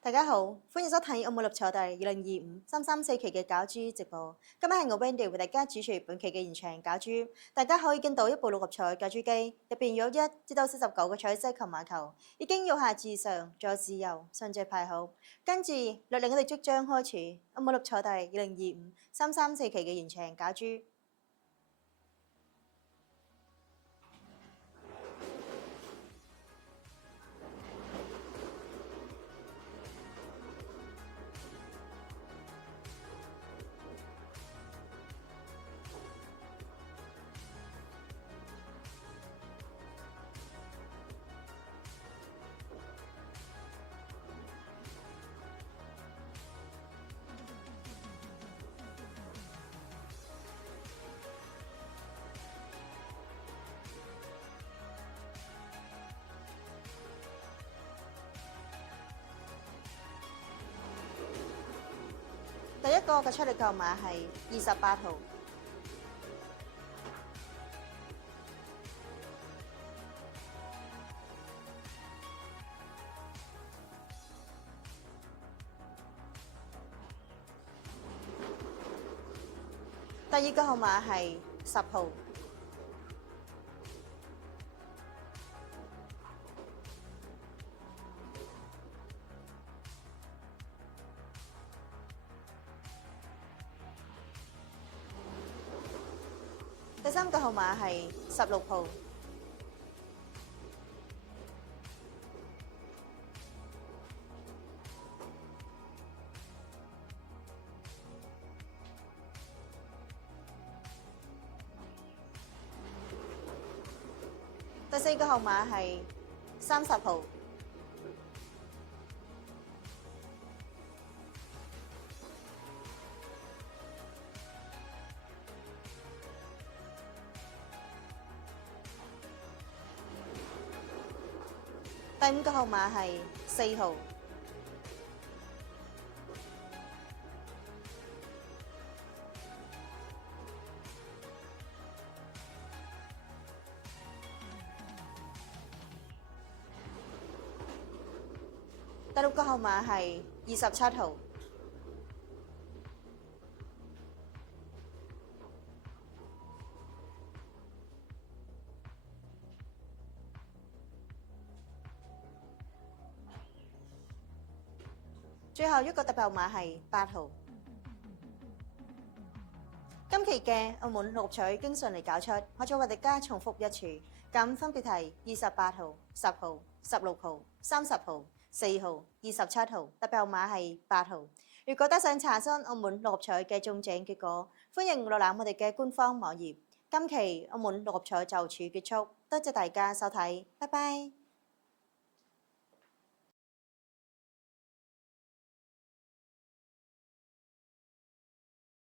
大家好，歡迎收睇澳門六錯第2025334期嘅攪珠直播。今日係我 Wendy 為大家主持本期嘅現場攪珠。大家可以見到一部六合彩攪珠機，入邊有1至到49個彩色球碼球，已經由下至上，左至右順序排好。跟住落嚟，我哋即將開始澳門六錯第2025334期嘅現場攪珠。第一個嘅出力號碼係28號。第二個號碼係10號。第三個號碼係16號。第四個號碼係30號。第五個號碼係4號。第六個號碼係27號。最後一個特別號碼係8號。今期嘅澳門六合彩經順利攪出，我再為大家重複一次，咁分別係28號、10號、16號、30號、4號、27號，特別號碼係8號。如果得想查詢澳門六合彩嘅中獎結果，歡迎瀏覽我哋嘅官方網頁。今期澳門六合彩就此結束，多謝大家收睇，拜拜。